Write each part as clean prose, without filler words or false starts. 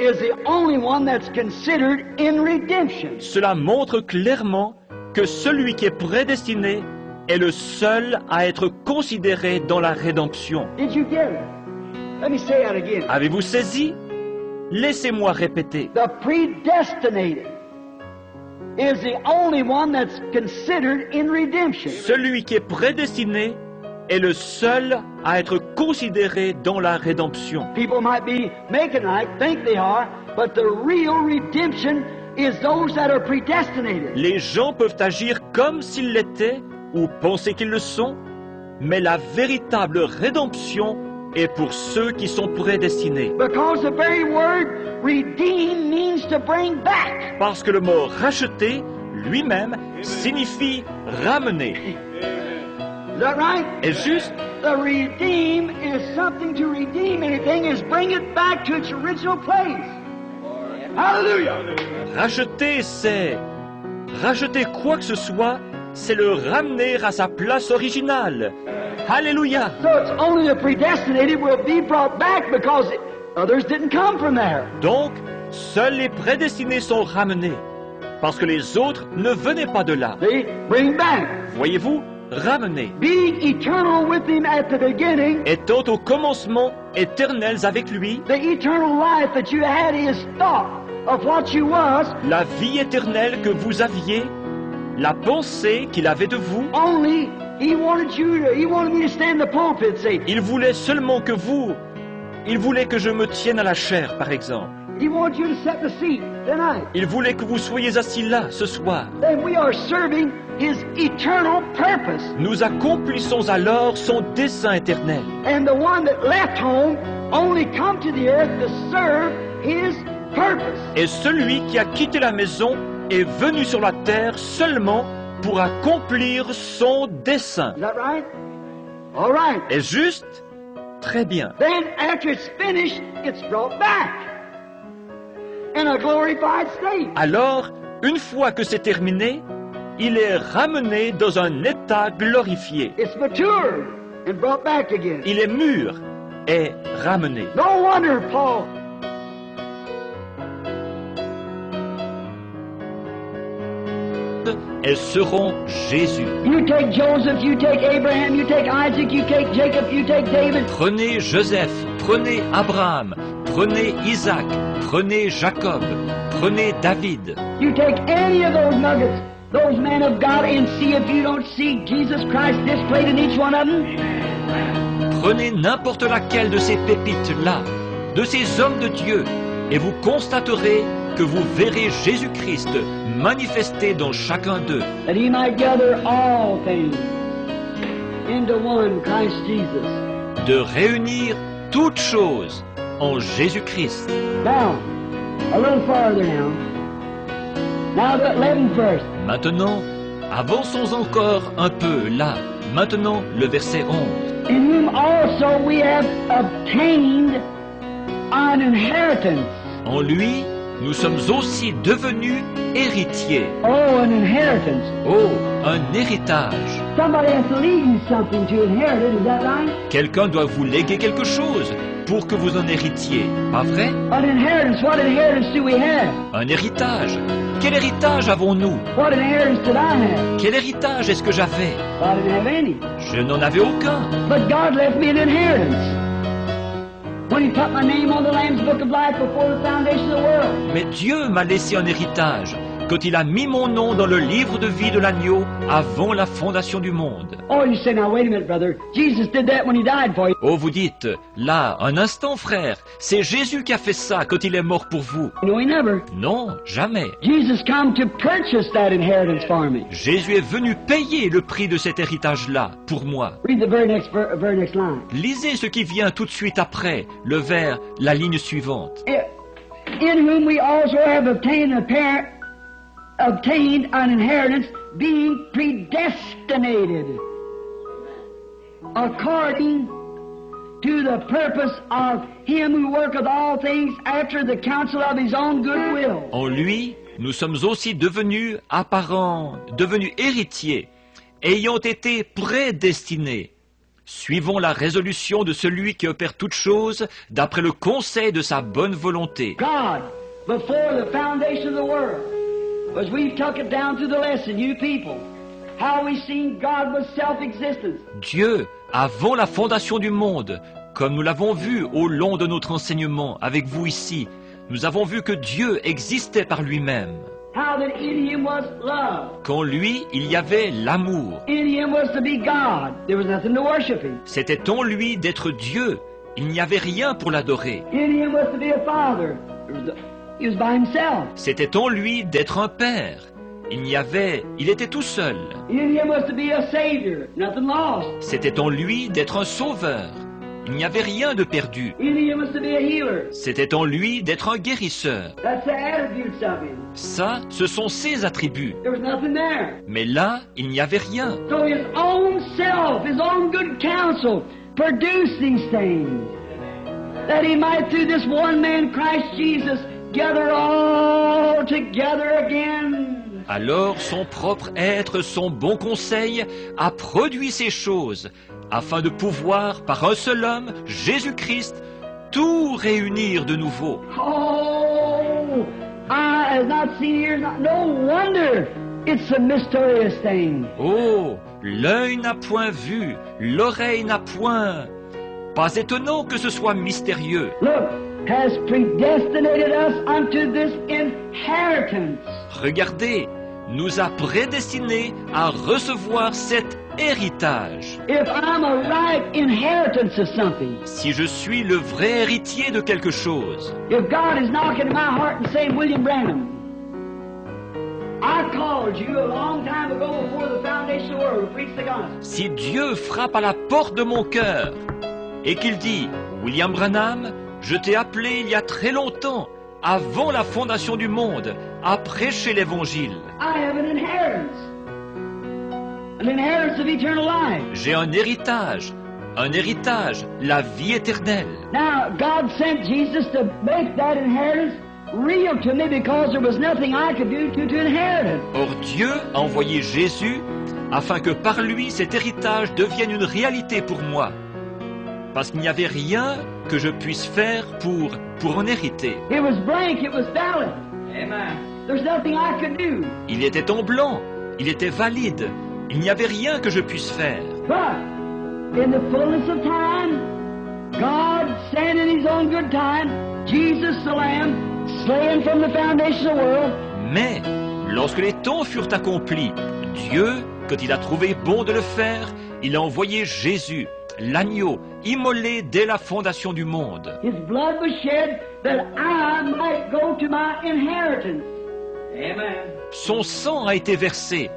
is the only one that's considered in redemption. Cela montre clairement que celui qui est prédestiné est le seul à être considéré dans la rédemption. Did you get it? Let me say that again. Avez-vous saisi? Laissez-moi répéter. The predestinated is the only one that's considered in redemption. Celui qui est prédestiné est le seul à être considéré dans la rédemption. People might be making right, think they are, but the real redemption is those that are predestinated. Les gens peuvent agir comme s'ils l'étaient ou penser qu'ils le sont, mais la véritable rédemption est pour ceux qui sont prédestinés. Because the very word redeem means to bring back. Parce que le mot racheter lui-même signifie ramener. Is that right? Est-ce juste? The redeem is something to redeem anything, is bring it back to its original place. Hallelujah! Racheter, c'est... Racheter quoi que ce soit, c'est le ramener à sa place originale. Alléluia! So it's only the predestinated will be brought back because others didn't come from there. Donc, seuls les prédestinés sont ramenés, parce que les autres ne venaient pas de là. They bring back. Voyez-vous? Ramener. Being eternal with him at the beginning, Étant au commencement éternels avec lui, the eternal life that you had is thought of what you was, la vie éternelle que vous aviez, la pensée qu'il avait de vous, only he wanted me to stand in the pulpit, say, il voulait seulement que vous, il voulait que je me tienne à la chair, par exemple. he wanted you to set the seat tonight. Il voulait que vous soyez assis là, ce soir. Then we are serving his eternal purpose. Nous accomplissons alors son dessein éternel. And the one that left home only come to the earth to serve his purpose. Et celui qui a quitté la maison est venu sur la terre seulement pour accomplir son dessein. Is that right? All right. Est-ce juste? Très bien. Then after it's finished, it's brought back in a glorified state. Alors, une fois que c'est terminé, il est ramené dans un état glorifié. It's matured and brought back again. Il est mûr et ramené. No wonder Paul Elles seront Jésus. You take Joseph, you take Abraham, you take Isaac, you take Jacob, you take David. Prenez Joseph, prenez Abraham, prenez Isaac, prenez Jacob, prenez David. You take any of those nuggets, those men of God, and see if you don't see Jesus Christ displayed in each one of them. Prenez n'importe laquelle de ces pépites-là, de ces hommes de Dieu, et vous constaterez que vous verrez Jésus-Christ manifesté dans chacun d'eux. That he might gather all things into one, Christ Jesus. De réunir toutes choses en Jésus-Christ. Now, a little farther now. Now the 11th verse. Maintenant, avançons encore un peu là. Maintenant, le verset 11. In whom also we have obtained an inheritance. En lui, nous sommes aussi devenus héritiers. Oh, an inheritance. Oh, un héritage. Somebody has to leave you something to inherit it, is that right? Quelqu'un doit vous léguer quelque chose pour que vous en héritiez, pas vrai? An inheritance, what inheritance do we have? Un héritage. Quel héritage avons-nous? What inheritance did I have? Quel héritage est-ce que j'avais? I didn't have any. Je n'en avais aucun. But God left me an inheritance. When he put my name on the Lamb's Book of Life before the foundation of the world. Mais Dieu m'a laissé un héritage quand il a mis mon nom dans le livre de vie de l'agneau avant la fondation du monde. Oh, you say, now wait a minute, brother. Jesus did that when he died for you. Oh, vous dites, là, un instant, frère, c'est Jésus qui a fait ça quand il est mort pour vous. No, he never. Non, jamais. Jesus come to purchase that inheritance for me. Jésus est venu payer le prix de cet héritage-là, pour moi. Read the very next line. Lisez ce qui vient tout de suite après, le vers, la ligne suivante. In whom we also have obtained an inheritance, being predestinated according to the purpose of him who worketh all things after the counsel of his own good will. En lui, nous sommes aussi devenus apparents, devenus héritiers, ayant été prédestinés, suivons la résolution de celui qui opère toutes choses d'après le conseil de sa bonne volonté. God, before the foundation of the world, as we've took it down through the lesson, you people, how we seen God was self-existence. Dieu, avant la fondation du monde, comme nous l'avons vu au long de notre enseignement avec vous ici, nous avons vu que Dieu existait par lui-même. How that in Him was love. Qu'en lui, il y avait l'amour. In Him was to be God. There was nothing to worship Him. C'était en lui d'être Dieu. Il n'y avait rien pour l'adorer. In Him was to be a Father. He was by Himself. C'était en lui d'être un père. Il était tout seul. In Him was to be a Savior. Nothing lost. C'était en lui d'être un sauveur. Il n'y avait rien de perdu. In Him was to be a healer. C'était en lui d'être un guérisseur. That's the attributes of Him. Ça, ce sont ses attributs. There was nothing there. Mais là, il n'y avait rien. So His own self, His own good counsel, produced these things, that He might, through this one man, Christ Jesus, gather all together again. Alors son propre être, son bon conseil, a produit ces choses, afin de pouvoir, par un seul homme, Jésus-Christ, tout réunir de nouveau. Oh, eye has not seen, ears not. No wonder it's a mysterious thing. Oh, l'œil n'a point vu, l'oreille n'a point. Pas étonnant que ce soit mystérieux. Look, has predestinated us unto this inheritance. Regardez, nous a prédestinés à recevoir cet héritage. If I'm a right inheritance of something, Si je suis le vrai héritier de quelque chose, if God is knocking at my heart and saying, William Branham, I called you a long time ago before the foundation of the world to preach the gospel. si Dieu frappe à la porte de mon cœur et qu'il dit « William Branham, je t'ai appelé il y a très longtemps, avant la fondation du monde, à prêcher l'Évangile. I have an inheritance of eternal life. J'ai un héritage, la vie éternelle. Now, God sent Jesus to make that inheritance real to me because there was nothing I could do to inherit it. Or Dieu a envoyé Jésus afin que par lui cet héritage devienne une réalité pour moi. Parce qu'il n'y avait rien que je puisse faire pour en hériter. It was blank, it was valid. Amen. There's nothing I could do. Il était en blanc, il était valide, il n'y avait rien que je puisse faire. But, in the fullness of time, God sent in His own good time, Jesus the Lamb, slain from the foundation of the world. Mais, lorsque les temps furent accomplis, Dieu, quand il a trouvé bon de le faire, il a envoyé Jésus, l'agneau, immolé dès la fondation du monde. His blood was shed that I might go to my inheritance. Amen. Son sang a été versé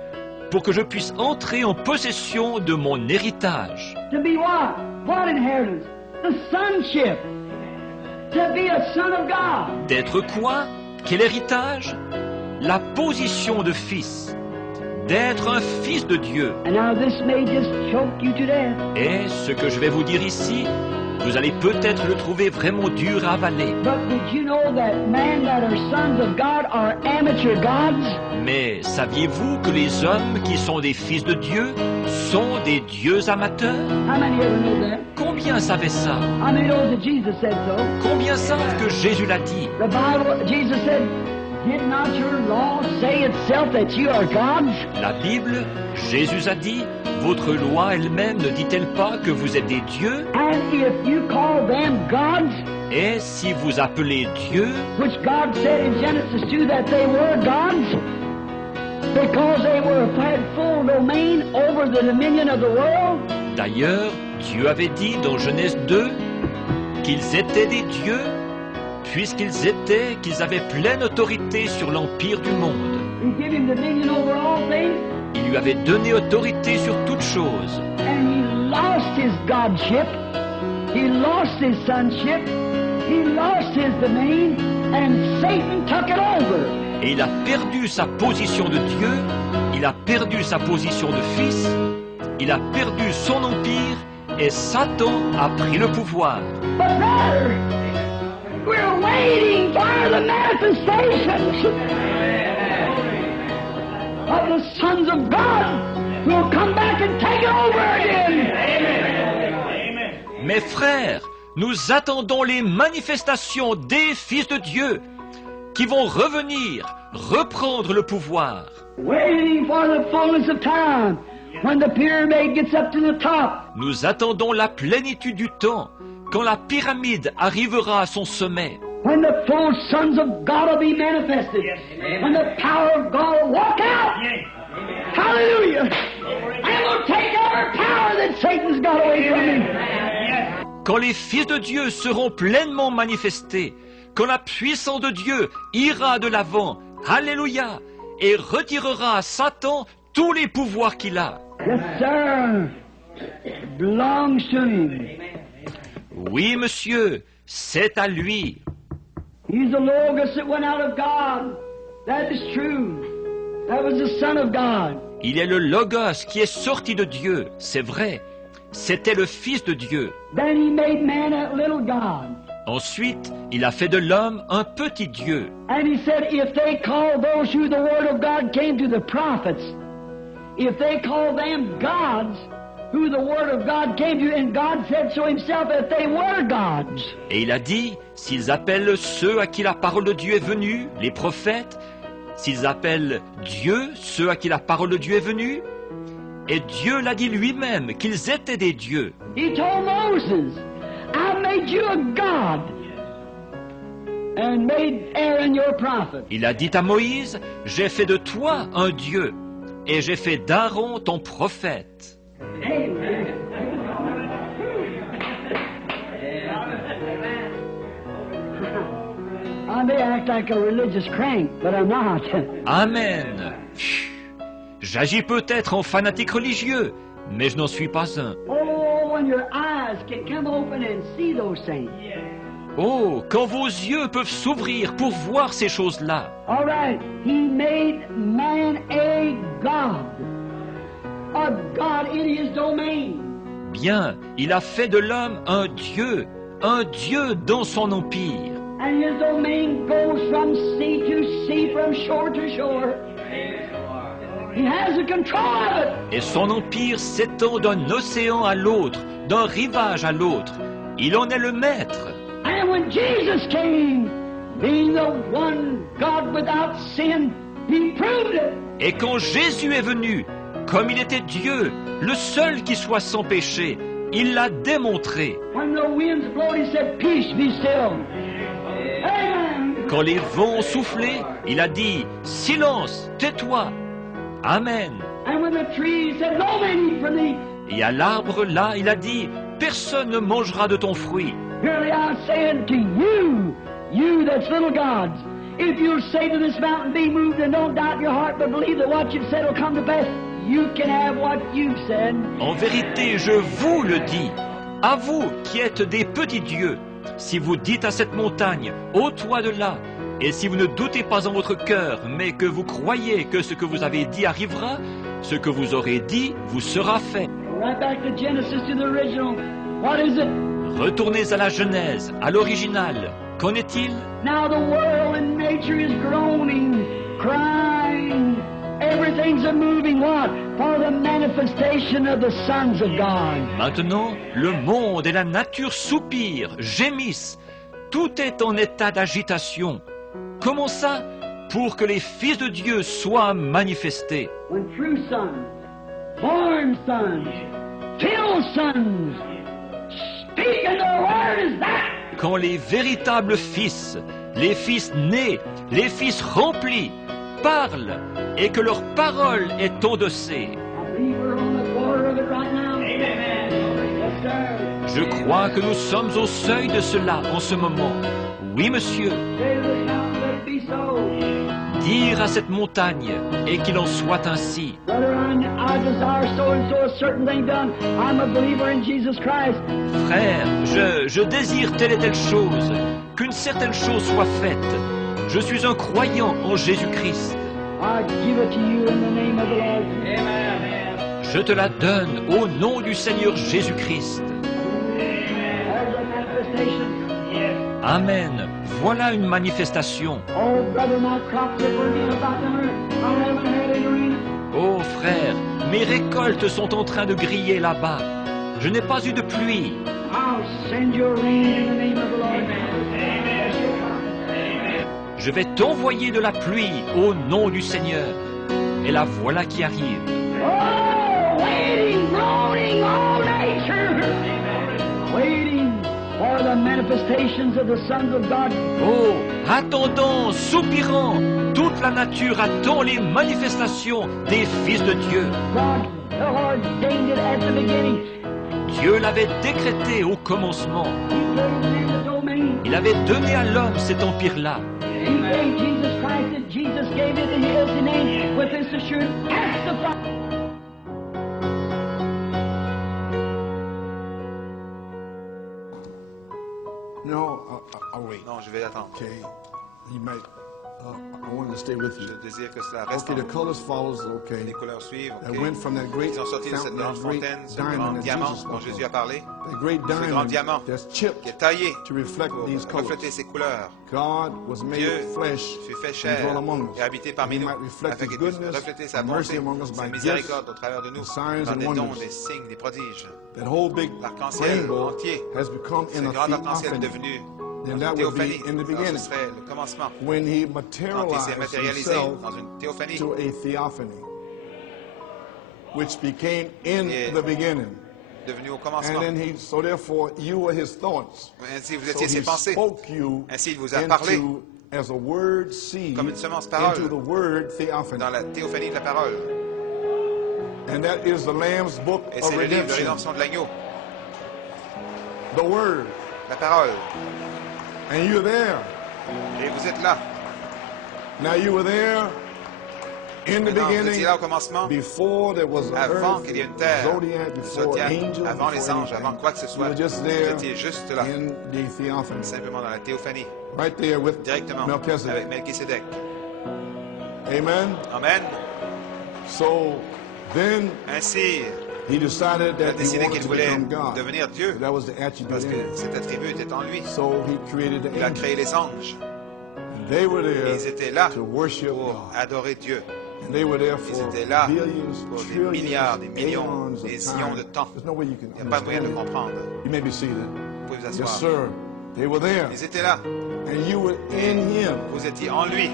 pour que je puisse entrer en possession de mon héritage. To be what? What inheritance? The sonship. To be a son of God. D'être quoi? Quel héritage? La position de fils. D'être un fils de Dieu. And now this may just choke you to death. Et ce que je vais vous dire ici, vous allez peut-être le trouver vraiment dur à avaler. But did you know that men that are sons of God are amateur gods? Mais saviez-vous que les hommes qui sont des fils de Dieu sont des dieux amateurs? How many ever know that? Combien savaient ça? How many knows that Jesus said so? Combien savent que Jésus l'a dit? The Bible, Jesus said, did not your law say itself that you are gods? La Bible, Jésus a dit, votre loi elle-même ne dit-elle pas que vous êtes des dieux? And if you call them gods, Et si vous appelez Dieu, which God said in Genesis 2 that they were gods, because they had full domain over the dominion of the world, d'ailleurs, Dieu avait dit dans Genèse 2 qu'ils étaient des dieux, qu'ils avaient pleine autorité sur l'empire du monde. He gave him dominion over all things, Il lui avait donné autorité sur toutes choses. and he lost his godship, he lost his sonship, he lost his domain, and Satan took it over. Et il a perdu sa position de Dieu, il a perdu sa position de fils, il a perdu son empire, et Satan a pris le pouvoir. But brother, we're waiting for the manifestations of the sons of God who will come back and take it over again. Mes frères, nous attendons les manifestations des fils de Dieu qui vont revenir, reprendre le pouvoir. Waiting for the fullness of time, when the pyramid gets up to the top. Nous attendons la plénitude du temps, quand la pyramide arrivera à son sommet. When the full sons of God will be manifested. When the power of God will walk out. Hallelujah. And will take every power that Satan's got away from him. Quand les fils de Dieu seront pleinement manifestés, quand la puissance de Dieu ira de l'avant, Alléluia, et retirera à Satan tous les pouvoirs qu'il a. Yes, sir. It belongs to him. Oui, monsieur, c'est à lui. He's the Logos that went out of God. That is true. That was the Son of God. Il est le Logos qui est sorti de Dieu, c'est vrai. C'était le Fils de Dieu. Then he made man a little God. Ensuite, il a fait de l'homme un petit Dieu. And he said, if they call those who the Word of God came to the prophets, if they call them gods, who the Word of God came to, and God said so himself, if they were gods. Et il a dit, s'ils appellent ceux à qui la parole de Dieu est venue, les prophètes, s'ils appellent Dieu ceux à qui la parole de Dieu est venue, et Dieu l'a dit lui-même qu'ils étaient des dieux. He told Moses, I made you a God, and made Aaron your prophet. Il a dit à Moïse, j'ai fait de toi un Dieu, et j'ai fait d'Aaron ton prophète. Amen. I may act like a religious crank, but I'm not. Amen. Pfiou. J'agis peut-être en fanatique religieux, mais je n'en suis pas un. Oh, when your eyes can come open and see those things. Oh, quand vos yeux peuvent s'ouvrir pour voir ces choses-là. All right, he made man a God in his domain. Bien, il a fait de l'homme un Dieu dans son empire. And his domain goes from sea to sea, from shore to shore. He has the control of it. Et son empire s'étend d'un océan à l'autre, d'un rivage à l'autre. Il en est le maître. And when Jesus came, being the one God without sin, he proved it. Et quand Jésus est venu, comme il était Dieu, le seul qui soit sans péché, il l'a démontré. When the winds blowed, he said, peace, be still. Amen. Quand les vents ont soufflé, il a dit, silence, tais-toi. Amen. And when the trees said, no man eat from thee, Et à l'arbre là, il a dit, personne ne mangera de ton fruit. verily I say unto you, you that's little gods, if you'll say to this mountain, be moved, and don't doubt in your heart, but believe that what you've said will come to pass, you can have what you've said. En vérité, je vous le dis, à vous qui êtes des petits dieux, si vous dites à cette montagne, ôte-toi de là, et si vous ne doutez pas en votre cœur, mais que vous croyez que ce que vous avez dit arrivera, ce que vous aurez dit vous sera fait. Right back to Genesis, to the original. What is it? Retournez à la Genèse, à l'original. Qu'en est-il? Now the world and nature is groaning, crying. Everything's a moving what? For the manifestation of the sons of God. Maintenant, le monde et la nature soupirent, gémissent. Tout est en état d'agitation. Comment ça? Pour que les fils de Dieu soient manifestés. When true sons, born sons, filled sons, speaking the word is that. Quand les véritables fils, les fils nés, les fils remplis, parlent et que leur parole est endossée. I believe we're on the border of it right now. Amen. Yes, sir. Je crois que nous sommes au seuil de cela en ce moment. Oui, monsieur. Say to this mountain, let it be so. Dire à cette montagne et qu'il en soit ainsi. Brother, I desire so and so a certain thing done. I'm a believer in Jesus Christ. Frère, je désire telle et telle chose, qu'une certaine chose soit faite. Je suis un croyant en Jésus-Christ. I give it to you in the name of the Lord. Amen. Je te la donne au nom du Seigneur Jésus-Christ. There's a manifestation. Amen. Voilà une manifestation. Oh, brother, my crops are working about to earn. I haven't had any rain. Oh frère, mes récoltes sont en train de griller là-bas. Je n'ai pas eu de pluie. How I'll send you a rain in the name of the Lord. Je vais t'envoyer de la pluie au nom du Seigneur. Et la voilà qui arrive. Oh, waiting, groaning, all nature, waiting for the manifestations of the sons of God. Oh, attendant, soupirant, toute la nature attend les manifestations des fils de Dieu. God ordained it at the beginning. Dieu l'avait décrété au commencement. He gave man the domain. Il avait donné à l'homme cet empire-là. He gave Jesus Christ, and Jesus gave it in His name with this assurance. Ask the Father. No, I'll wait. Non, je vais attendre. Okay, you might. I wanted to stay with Je you. désire que cela reste Okay, en the vous. colors follows. Okay, Les couleurs suivent. that ok. went from that great Ils ont sorti de cette fountain, grande that great fontaine, ce diamond grand that diamant Jesus dont spoke Jésus a of. parlé, That great ce grand diamond diamant that's qui chipped est taillé to reflect pour these colors. refléter ces couleurs. God was made Dieu flesh fut fait and chair dwelt among us. et habité That parmi he nous, might reflect afin His qu'il puisse goodness refléter sa and mercy bonté, among us sa by gifts, miséricorde au travers de nous, signs par and des dons, wonders. des signes, des prodiges. That whole big L'arc-en-ciel rainbow entier, has become ce in a grand arc-en-ciel est theophany. devenu And une that would be théophanie. in the Alors, beginning. ce serait le commencement. When He Quand il materialized s'est matérialisé Himself dans une théophanie, to a theophany, which became in Et the beginning. devenu au And commencement. then so therefore you were His thoughts. Ainsi, vous So étiez He ses pensées. spoke you Ainsi, il vous a parlé into, as a word seed, comme une semence parole into the word theophany. dans la théophanie de la parole. And that is the Lamb's book Et of c'est le livre de redemption. rédemption de l'agneau, The word. la parole. And you're there. Et vous êtes là. Now you were there in the Maintenant, vous beginning, étiez là au commencement, before there was an avant earth, qu'il y ait une terre, zodiac, le before zodiaque, angels, avant les before anges, anything. avant quoi que ce You soit. were just Vous there étiez juste là, in the theophany. simplement dans la théophanie, Right there with directement Melchizedek. avec Melchisédek. Amen. Amen. So then Ainsi, he decided il a that he décidé wanted qu'il to voulait become God. devenir Dieu, That was the attribute parce in que him. cet attribut était en lui. So he created the Il a angels. créé les anges. And they were Et there ils étaient là to worship pour God. adorer Dieu. And they were there Ils for étaient là billions, pour des trillions, milliards, des millions, aeons of des time. ions de temps. There's no way you can Il n'y a pas moyen de understand it. comprendre. You may be seated. Vous pouvez vous Yes, asseoir. sir. They were there. Ils étaient là. And you were in him. Vous étiez en lui.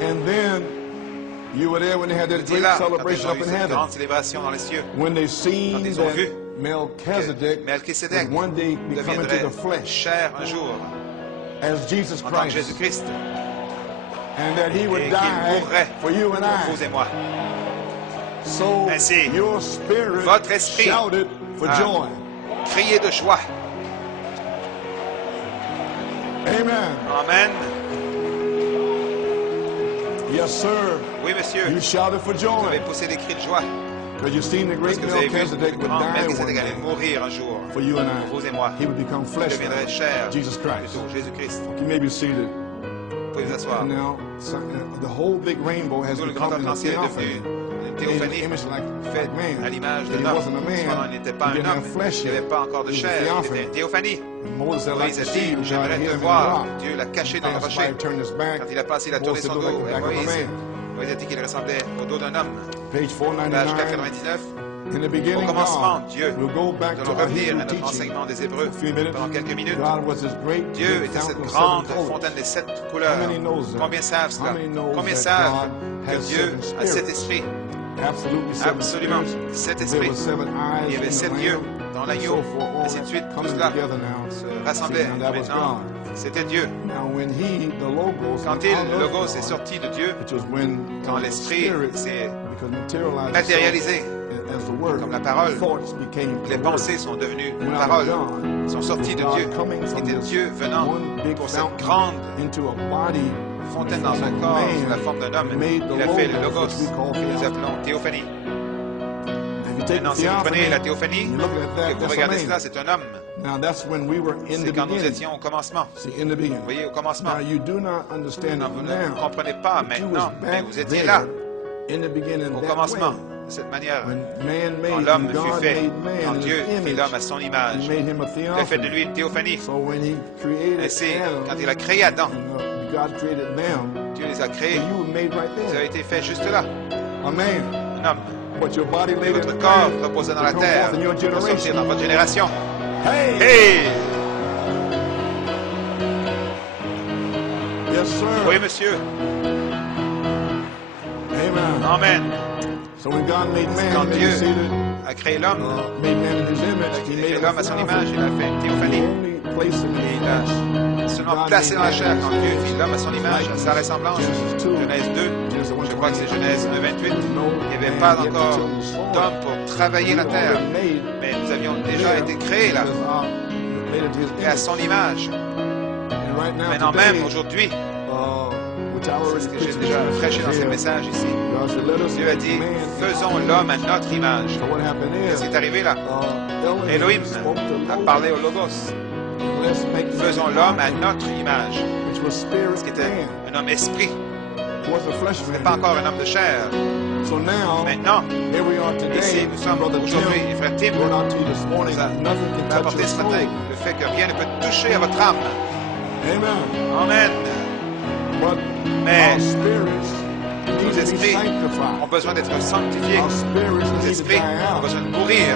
And then you were there when they had Vous that étiez great là quand ils celebration ont up eu in cette heaven. grande célébration dans les cieux. When they seen Quand ils ont vu that Melchizedek Melchisédek would one day become into deviendrait the flesh chair un jour as Jesus en tant que Christ. Jésus-Christ And that he would et qu'il die mourrait for you and pour vous I. et moi. So Ainsi, your spirit votre esprit shouted for a joy. crié de joie. Amen. Amen. Yes, sir. Oui, monsieur. You shouted for Vous avez joy. poussé des cris de joie. Because you seen the Parce great que vous avez vu Melchizedek le would grand die one Melchisédek allait day mourir un jour for you and pour I. vous et moi. He would become Il flesh. deviendrait chair, Jesus Christ. plutôt Jésus-Christ. You may be seated. Vous pouvez vous asseoir. And now, the whole big rainbow has Tout le grand become in a arc-en-ciel est theophany. devenu une In théophanie image faite like man. à l'image But de he l'homme. wasn't a man. Cependant, il n'était pas He un didn't homme. have flesh Il yet. n'avait pas encore de He was a chair. Il theophany. était une théophanie. And Moses said, like Moïse a to dit, see, j'aimerais te him in the voir. rock. Dieu l'a caché dans le Passed by, rocher. turned his back. Quand il a passé, il a tourné Moses son looked dos. like the Et back of a Moïse man. a dit qu'il ressemblait au dos d'un homme. Page Page 499. 499. In the Au beginning, commencement, God. Dieu. We'll go back Nous to allons our revenir Hebrew à notre teaching. enseignement des Hébreux For a few minutes. pendant quelques minutes. God was this great Dieu big était cette fountain of grande seven colors. fontaine des 7 couleurs. How many knows that? Combien savent cela? How many knows Combien that savent God que has Dieu seven a 7 spirits? esprits? Absolutely seven Absolument. spirits. 7 There esprits. were seven eyes Il y avait in the 7 lamb, yeux dans and l'agneau, so forth, all ainsi de that suite. Tout coming cela together now. se See, rassemblait. now that was Maintenant, God. c'était Dieu. Now when he, the Logos, Quand went out le of Logos God, est sorti de Dieu, which was when quand the l'Esprit Spirit s'est became materialized matérialisé, as the word, comme la parole, thoughts became les the pensées word. sont devenues Went out of paroles, God, sont sorties de God Dieu. coming from C'était this Dieu venant one big pour cette fountain grande into a body fontaine dans un form of corps man, sous la forme d'un homme. made the Il a fait le Logos, Logos, which we call que nous theophany. appelons théophanie. If you take Maintenant, the si vous prenez theophany, la théophanie, and you look at that, et vous that's a regardez man. cela, c'est un homme. Now that's when we were in C'est the quand nous beginning. étions au commencement. See, in the beginning. Vous voyez, au commencement. Now you do not understand Non, it vous ne now. comprenez pas but you maintenant, was mais back vous étiez there là, in the beginning au that commencement, way. de cette manière. When man Quand made, l'homme when fut God fait, made man quand in Dieu his fit image, l'homme à son image, he made him a il a fait de theophany. lui une théophanie. So when he created Et c'est Adam, quand il a créé Adam, and, God created them, Dieu les a so créés, you were made right vous avez there. été fait juste là, A man. un homme. But your body Et laid in votre the corps ground reposait dans to la come terre forth in your pour sortir generation. dans votre génération. Hey! Hey! Yes, sir. Oui, monsieur. Amen. Amen. So when God made man, Quand he made Dieu you seated, a créé l'homme, made man in his image, he il a made créé him l'homme a à son flower. image, il a fait une The théophanie. only place in Et the il a flesh. seulement placé dans la chair quand Dieu fit l'homme à son image, à sa ressemblance. Genèse 2, je crois que c'est Genèse 2, 28. Il n'y avait pas encore d'homme pour travailler la terre, mais nous avions déjà été créés là, et à son image. Maintenant même, aujourd'hui, c'est ce que j'ai déjà prêché dans ces messages ici. Dieu a dit, faisons l'homme à notre image. Qu'est-ce qui est arrivé là? Elohim a parlé au Logos. Faisons l'homme à notre image. Ce qui était un homme esprit. Ce n'est pas encore un homme de chair. Maintenant, ici, nous sommes aujourd'hui, et frère Tim nous a apporté ce matin le fait que rien ne peut toucher à votre âme. Amen. Mais nos esprits ont besoin d'être sanctifiés. Nos esprits ont besoin de mourir.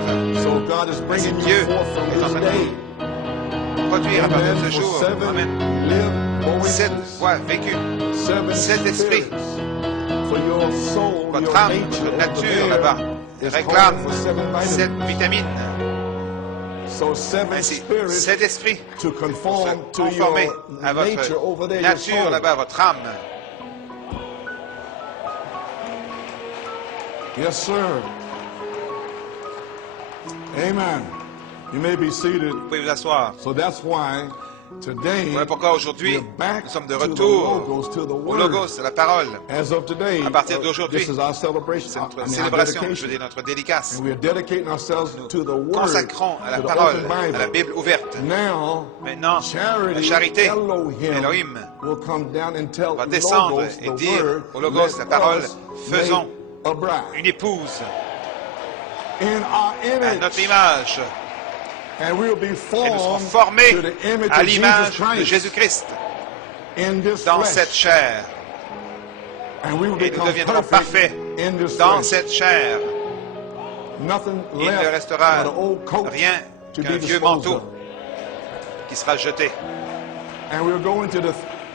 Ainsi Dieu est en train de produire à partir de ce jour. Amen. 7 voix vécues, 7 esprits. Votre âme, votre nature là-bas réclame 7 vitamines. Ainsi, 7 esprits pour se conformer à votre nature là-bas, votre âme. Yes, sir. Amen. You may be seated. Vous pouvez vous asseoir. So that's why today Voilà pourquoi aujourd'hui, we're back nous sommes de to the retour logos, to the au word. Logos, à la parole. As of today, À partir d'aujourd'hui, this is our celebration, c'est notre our célébration, je dedication. veux dire notre dédicace. And we are dedicating ourselves to the word, Consacrons à la to the parole, open Bible. à la Bible ouverte. Now, Maintenant, la charity, charité, Elohim, Elohim, will come down and tell va descendre Logos, et the dire word, au Logos, la parole, let us faisons make a bride une épouse in our à image. notre image. And we will be Et nous serons formed formés to the image à of Jesus l'image de Christ Jésus-Christ in this dans flesh. cette chair. And we will Et nous become deviendrons perfect parfaits in this dans flesh. cette chair. Nothing Il ne left restera but an old coat rien to qu'un be vieux disposed manteau of. qui sera jeté. And we'll go into the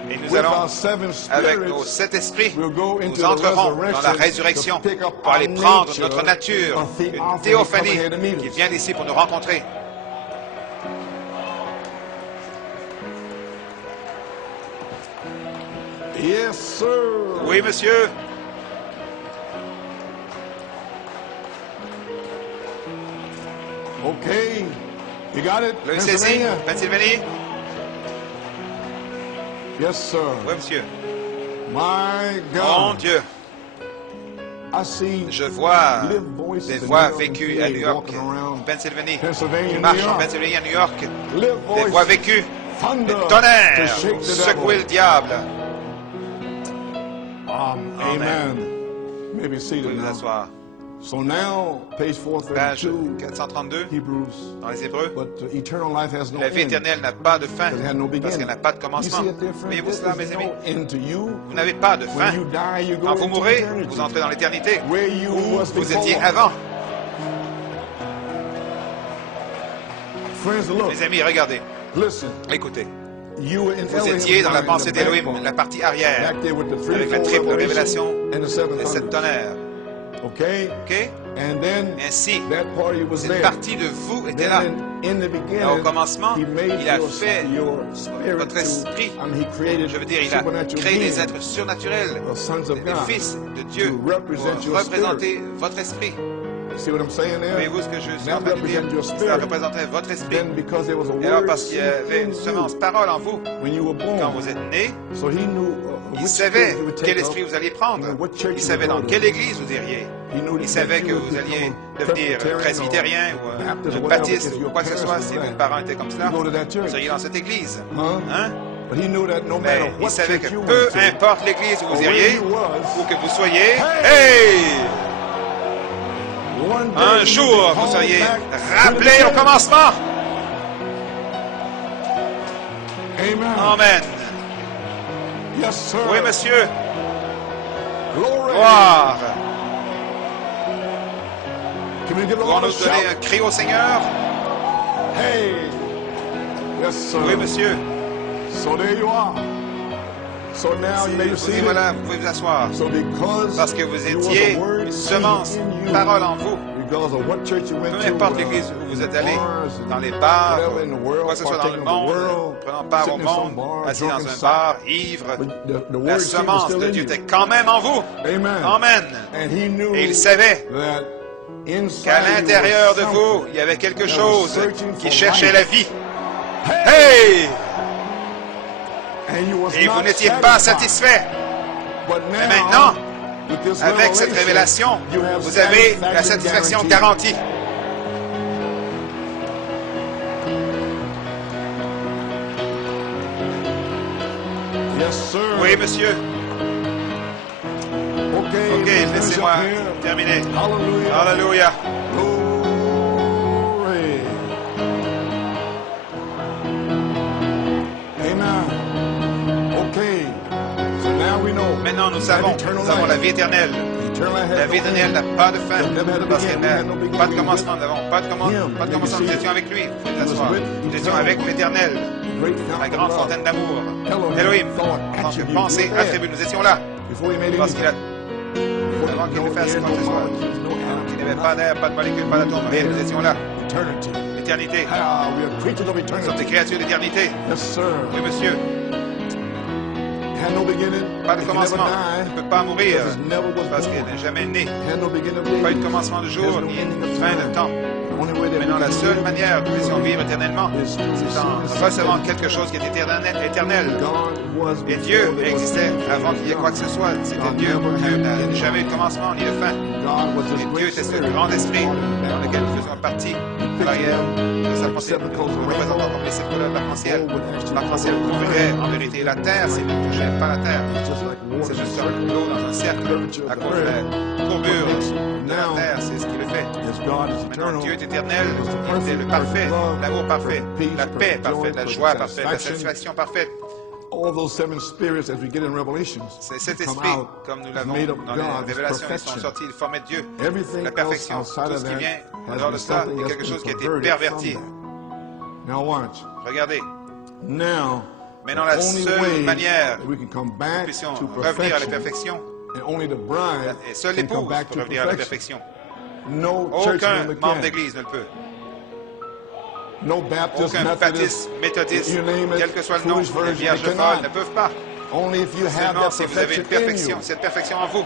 Et nous with allons, our 7 avec nos spirits, 7 esprits, we'll go into nous the entrerons dans la resurrection résurrection to pick up pour aller our prendre nature notre nature, of the une offering théophanie coming here to meet qui us. vient ici pour nous rencontrer. Yes, sir. Oui, monsieur. Okay. You got it? Le saisi, Pennsylvania? Pennsylvanie. Yes, sir. Oui, monsieur. My Mon God. Dieu. I see Je vois live voices des in voix New York and vécues à PA New York, walking around Pennsylvanie, Pennsylvania, qui New marchent en York. Pennsylvanie, à New York, Live des voix voices, vécues, thunder des tonnerres to shake pour the secouer le devil. diable. Amen. You may be Vous seated pouvez vous now. asseoir. So now, page Page 432, 432, Hebrews. dans les Hébreux. But eternal life has no La vie end. éternelle n'a pas de fin, Because it had no parce beginning. qu'elle n'a pas de You commencement. see it there, friend? Voyez-vous cela, mes There amis? is no end to you. Vous n'avez pas de fin. When you die, you go Quand vous into mourrez, eternity. vous entrez dans l'éternité, Where you où was vous étiez before. avant. Friends, look, Mes amis, regardez, listen. écoutez. You were in Vous Elohim's étiez dans la mind, pensée the back d'Elohim, part, la partie arrière, back there with the avec la threefold triple revelation révélation and the seven et sept thunders. tonnerres. Okay? OK? And then Ainsi, that party was cette there. partie de vous était là. Then in the beginning, Au commencement, he made il a your fait spirit votre esprit. he created Je veux dire, il a supernatural créé des beings, êtres surnaturels, sons of des God, fils de Dieu, to represent pour your représenter votre esprit. See what I'm saying there? Voyez-vous ce que je suis That en train de dire? represent your Cela spirit. représentait votre esprit. Then because there was a Et alors, word parce qu'il y avait in une you semence parole en vous, when you were born, quand vous êtes né, so he knew il which savait spirit you would quel take esprit up, vous alliez prendre. and what church Il you savait would dans go to. quelle église vous iriez. He knew Il that savait you que would vous alliez become devenir Presbyterian presbytérien or ou Baptist or whatever, baptiste if ou your quoi que ce parents soit, was si that. vos parents étaient comme cela. You go to that church. Vous iriez dans cette église. Huh? Hein? But he knew that no Mais matter il what savait church que you peu went to, importe l'église où or vous where iriez, you was, où que vous soyez, Hey! hey! one day Un you jour, would be vous called seriez back to the rappelé au beginning. commencement. Amen. Amen. Yes, sir. Oui, monsieur. Glory. Gloire. Can we give the Pouvons-nous Lord a donner shout? un cri au Seigneur? Hey! Yes, sir. Oui, monsieur. So there you are. So now you may be Et seated. voilà, vous pouvez vous asseoir. So because Parce que vous you was étiez a word une seed semence, in une you, parole en vous. because of what church you went Peu to, importe l'église où vous êtes allé, bars and dans les bars, whatever in the world, quoi que ce soit dans le partaking of the monde, world, prenant part au sitting in some monde, bar, assis drunk dans in un sight, bar, ivre, but the la word seed was semence still de in Dieu you. était quand même en vous. Amen. Amen. And he knew Et il savait that inside qu'à you was l'intérieur de vous, something il y avait quelque that was chose searching qui for cherchait life. la vie. Hey! And you was Et vous not n'étiez pas satisfied. satisfait. But Mais now, maintenant, with this avec cette révélation, you have vous avez la satisfaction satisfaction garantie. Yes, sir. Oui, monsieur. Ok, Ok, laissez-moi terminer. Hallelujah. Alléluia. Glory. Amen. Okay. So now we know. Maintenant, nous savons, nous avons la vie éternelle. La vie éternelle n'a pas de fin, parce qu'elle n'a pas de commencement. Nous n'avons pas de commencement. Nous étions avec lui. Vous pouvez vous asseoir. Nous étions avec l'Éternel, la grande fontaine d'amour. Elohim, en tant que pensée, attribut. Nous étions là. Lorsqu'il a, avant qu'il ne fasse quoi que ce soit, qu'il n'y avait pas d'air, pas de molécules, pas d'atomes, rien. Nous étions là. L'éternité. Nous sommes des créatures d'éternité. Oui, monsieur. Pas de commencement. Il ne peut pas mourir parce qu'il n'est jamais né. Pas eu de commencement de jour ni de fin de temps. Maintenant, la seule manière que nous puissions vivre éternellement, c'est en recevant quelque chose qui est éternel. Et Dieu existait avant qu'il y ait quoi que ce soit. C'était Dieu. Dieu n'a jamais eu de commencement ni de fin. Et Dieu était ce grand esprit dans lequel nous faisons partie à l'arrière de sa pensée. Nous représentons comme les sept couleurs de l'arc-en-ciel. L'arc-en-ciel couvrirait en vérité la terre s'il ne touchait pas la terre. C'est juste comme l'eau dans un cercle à cause de la courbure de la terre. C'est ce qui le fait. Maintenant, Dieu est éternel, il est le parfait, l'amour parfait, la paix parfaite, la joie parfaite, la satisfaction parfaite. C'est cet esprit, comme nous l'avons dans les révélations, ils sont sortis, ils formaient Dieu, la perfection. Tout ce qui vient en dehors de cela est quelque chose qui a été perverti. Regardez. Maintenant, la seule manière que nous puissions revenir à la perfection, et seule l'épouse peut revenir à la perfection. Aucun membre d'église ne le peut. Aucun baptiste, méthodiste, quel que soit le nom, les vierges folles ne peuvent pas. Seulement si vous avez une perfection, cette perfection en vous,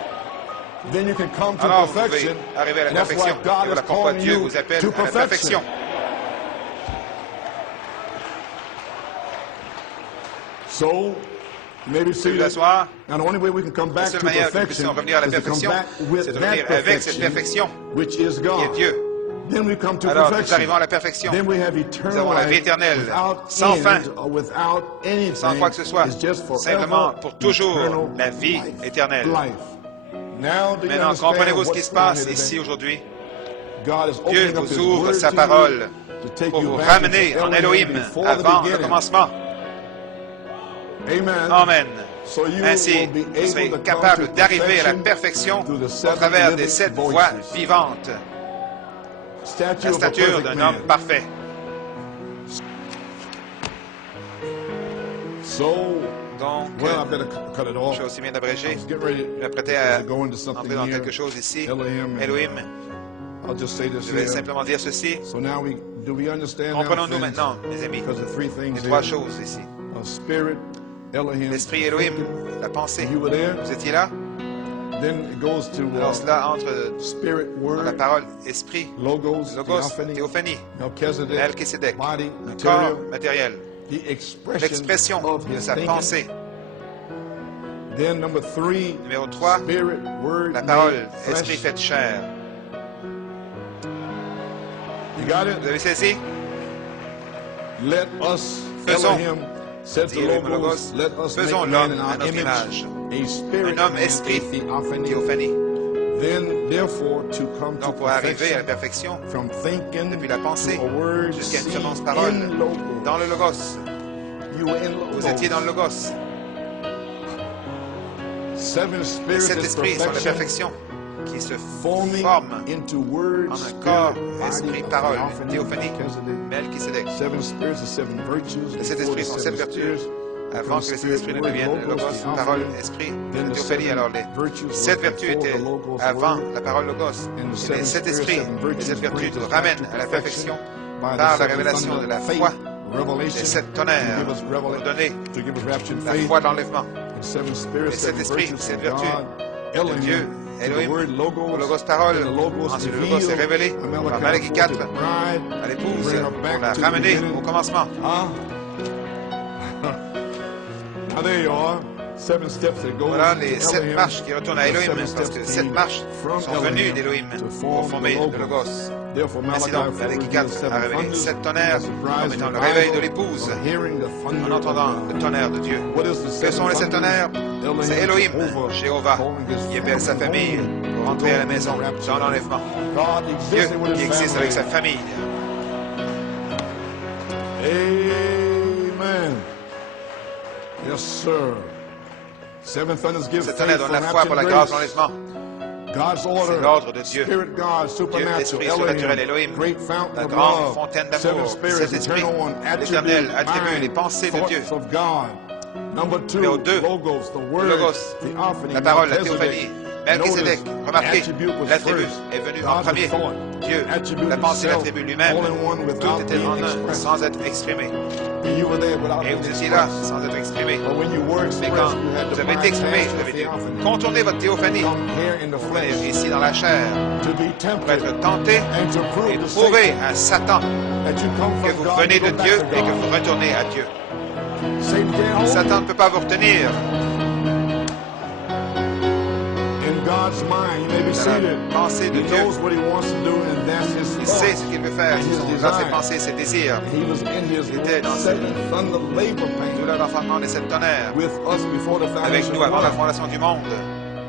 alors vous pouvez arriver à la perfection. Et voilà pourquoi Dieu vous appelle à la perfection. Vous pouvez asseoir. La seule manière que nous puissions revenir à la perfection, c'est de revenir avec cette perfection qui est Dieu. Alors, nous arrivons à la perfection. Nous avons la vie éternelle, sans fin, sans quoi que ce soit, simplement pour toujours la vie éternelle. Maintenant, comprenez-vous ce qui se passe ici aujourd'hui? Dieu vous ouvre sa parole pour vous ramener en Elohim avant le commencement. Amen. Ainsi, vous serez capable d'arriver à la perfection au travers des 7 voies vivantes. La stature d'un homme parfait. Donc, je suis aussi bien d'abréger. Je m'apprêtais à entrer dans quelque chose ici. Elohim. Je vais simplement dire ceci. Comprenons-nous maintenant, mes amis, les 3 choses ici. L'esprit Elohim, la pensée. Vous étiez là? Alors cela entre dans la parole esprit, logos, théophanie, Melchisedec, un corps matériel, l'expression de sa pensée. Numéro 3, la parole, esprit fait chair. Vous avez saisi? Faisons, dit le Logos, faisons l'homme à notre image. Un homme esprit, théophanie. Donc pour arriver à la perfection, depuis la pensée jusqu'à une semence parole, dans le Logos. Vous étiez dans le Logos. Les 7 esprits sont la perfection qui se forming forme into word, en un spirit, corps, body esprit, of parole, theophany, théophanie, Melchizedek. Melchisédek. Seven spirits, the seven virtues. Les sept before the esprits sont seven sept vertus. spirits, Avant que les sept esprits ne deviennent logos, parole, esprit, then the théophanie. seven Alors les virtues sept were vertus before étaient the logos avant word, la parole logos. and the Et seven les sept spirits, esprits, seven les virtues sept vertus brings nous us ramènent back to à la perfection by the par la seven révélation thunder de la of foi. faith, revelation, Les sept to tonnerres give us pour nous donner to give us rapture and la faith, foi de l'enlèvement. and seven spirits, Les sept seven esprits, virtues sept from vertus God, de Dieu, to the Elohim, word au logos, logos parole. and the logos Ensuite le logos est revealed révélé in par Malachi 4 to the bride, à to l'épouse bring her pour back la to the ramener beginning. au commencement. Now there you are. Seven steps that go Voilà to les sept Elohim, marches qui retournent à the Elohim, seven parce steps que sept came marches from sont venues Elohim d'Elohim to pour form former the le logos. Therefore, Ainsi Malachi donc, 4 Malachi reveals 4 a seven révélé thunders sept tonnerres as the bride's comme étant le revival réveil de l'épouse of hearing the thunder en of entendant God. le tonnerre de Dieu. What is the Que seven sont les sept thunders? tonnerres? C'est Elohim, Jéhovah, calling his qui appelle sa family famille home pour to rentrer go à la into maison rapture. dans l'enlèvement. God Dieu existed with qui his existe avec sa family. famille. Amen. Yes, sir. Seven thunders give Sept faith tonnerres for donnent la foi pour la rapture grâce and de grace. l'enlèvement. God's order, C'est l'ordre de Dieu. Spirit God, supernatural, Esprit surnaturel, Elohim, great fountain la of grande love, fontaine seven d'amour, spirits, sept esprits, eternal one, l'Éternel attribue les mind, pensées de thoughts Dieu. of God. Number two, Numéro 2, logos, the word, logos, theophany, la parole, la Melchizedek. théophanie. Melchisédek, Notice, remarquez, attribute was l'attribut first. est venu en God premier. the thought, Dieu, attribute la pensée, himself, l'attribut lui-même, all in one tout without était being en un, expressed. sans être exprimé. And you were there without Et being vous étiez là, expressed. sans être exprimé. But when you were Mais expressed, quand you had vous to avez été exprimé, bypass vous your avez dû theophany. contourner votre théophanie Come here in the pour venir flesh ici dans la chair, to be pour tempted être tenté and to et prove to prouver Satan à Satan that you come que from vous God venez and de go back Dieu to et que God. vous retournez à Dieu. Satan can't hold Satan ne peut pas vous retenir. in God's mind. He may be Dans seated. la pensée de He Dieu, knows what he wants to do, and that's his il sait thought. ce qu'il veut faire. And Ce his sont là ses desire. pensées, ses désirs. He was in his Il était dans seven thunder labor Tout pain l'enfantement des sept tonnerres, with us before the avec foundation nous of avant the la world. fondation du monde.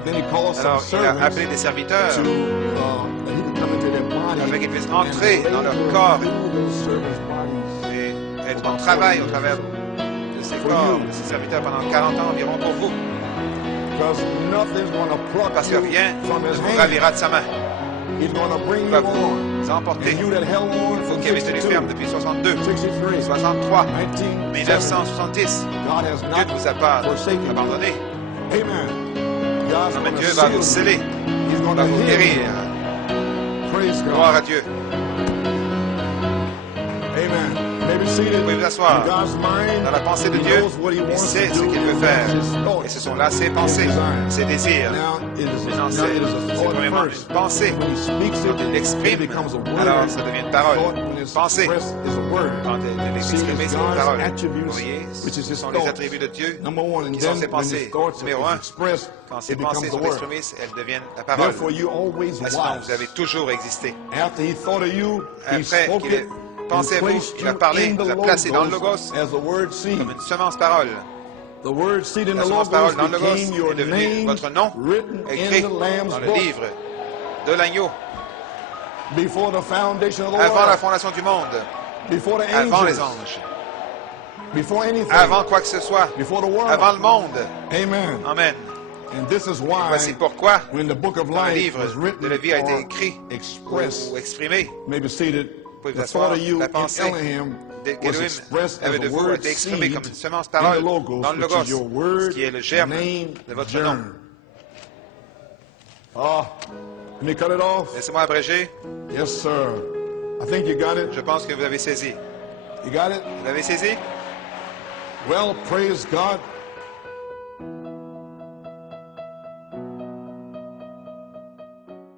Then he called some Alors, il a servants appelé des serviteurs to that he could come into their body afin qu'ils puissent and entrer dans leur labor corps through those servants' bodies. et être en travail au travers de ces corps, de ces serviteurs pendant 40 ans environ pour vous. Because nothing's going to pluck Parce que you rien from ne his vous hand. ravira de sa main. He's going to bring Il you va on. vous emporter. And you that held on Vous from qui avez tenu 62, ferme depuis 62, 63, 63, 1970, 1970, God has Dieu not ne vous a pas forsaken you. abandonné. Amen. God's Non, mais going to Dieu va vous seal sceller, you. He's going va to vous heal you. guérir. Praise Gloire à God. Dieu. Amen. Maybe seated Vous pouvez vous asseoir in God's mind. dans la pensée de He Dieu. knows what he Il wants sait to ce do. qu'il veut faire. That's his thoughts. Et ce sont là ses pensées, His desires. ses désirs. Now it is Maintenant, a c'est thought premièrement first. une pensée. When he speaks Quand it, il it l'exprime, becomes a word. alors ça devient une parole. Thought, when it's Pensée. expressed, is a word. Quand elle est See, exprimée, it's c'est une God's parole. attributes, Vous voyez, which is ce his sont les thoughts. attributs de Dieu Number one, and qui sont then ses when his pensées. thoughts Numéro are un, expressed, quand ces it becomes pensées the sont word. exprimées, elles deviennent la parole. Therefore, you always Ainsi donc, was. vous avez toujours existé. After he thought of you, he Après spoke qu'il ait it pensé à and vous, placed il a you parlé, in the vous a placé dans le Logos as a word seed. comme une semence parole. The word seed in La the semence Logos parole dans le Logos became your est devenue name votre nom, written écrit in the Lamb's dans le book livre de l'agneau, before the foundation of the avant la world, fondation du monde, before the avant les angels, anges, before anything, avant quoi que ce soit, before the world. avant le monde. Amen. Amen. And this is why Voici pourquoi, when the book of quand le life livre was written de la vie a été or écrit expressed, ou exprimé, maybe seated, pouvez vous the asseoir, thought of you la in pensée Elohim was qu'Elohim expressed as avait de a vous a word été exprimé seed comme une semence in parole the Logos, dans le which Logos, is your word, qui est le germe name, de votre germ. nom. Ah, let me cut it off. Laissez-moi abréger. Yes, sir. I think you got it. Je pense que vous avez saisi. You got it? Vous l'avez saisi? Well, praise God.